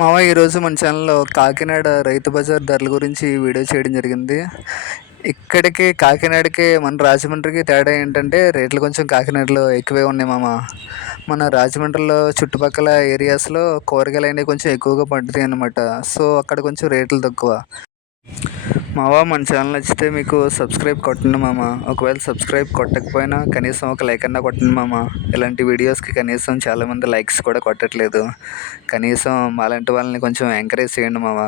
మావ ఈరోజు మన ఛానల్లో కాకినాడ రైతు బజార్ ధరల గురించి వీడియో చేయడం జరిగింది. ఇక్కడికి కాకినాడకి మన రాజమండ్రికి తేడా ఏంటంటే రేట్లు కొంచెం కాకినాడలో ఎక్కువే ఉన్నాయి మామ. మన రాజమండ్రిలో చుట్టుపక్కల ఏరియాస్లో కూరగాయలు అనేవి కొంచెం ఎక్కువగా పండుతాయి అన్నమాట. సో అక్కడ కొంచెం రేట్లు తక్కువ. మావా మన ఛానల్ నచ్చితే మీకు సబ్స్క్రైబ్ కొట్టండి మామ. ఒకవేళ సబ్స్క్రైబ్ కొట్టకపోయినా కనీసం ఒక లైక్ అన్నా కొట్టండి మామ. ఇలాంటి వీడియోస్కి కనీసం చాలామంది లైక్స్ కూడా కొట్టట్లేదు. కనీసం మాలాంటి వాళ్ళని కొంచెం ఎంకరేజ్ చేయండి మామ.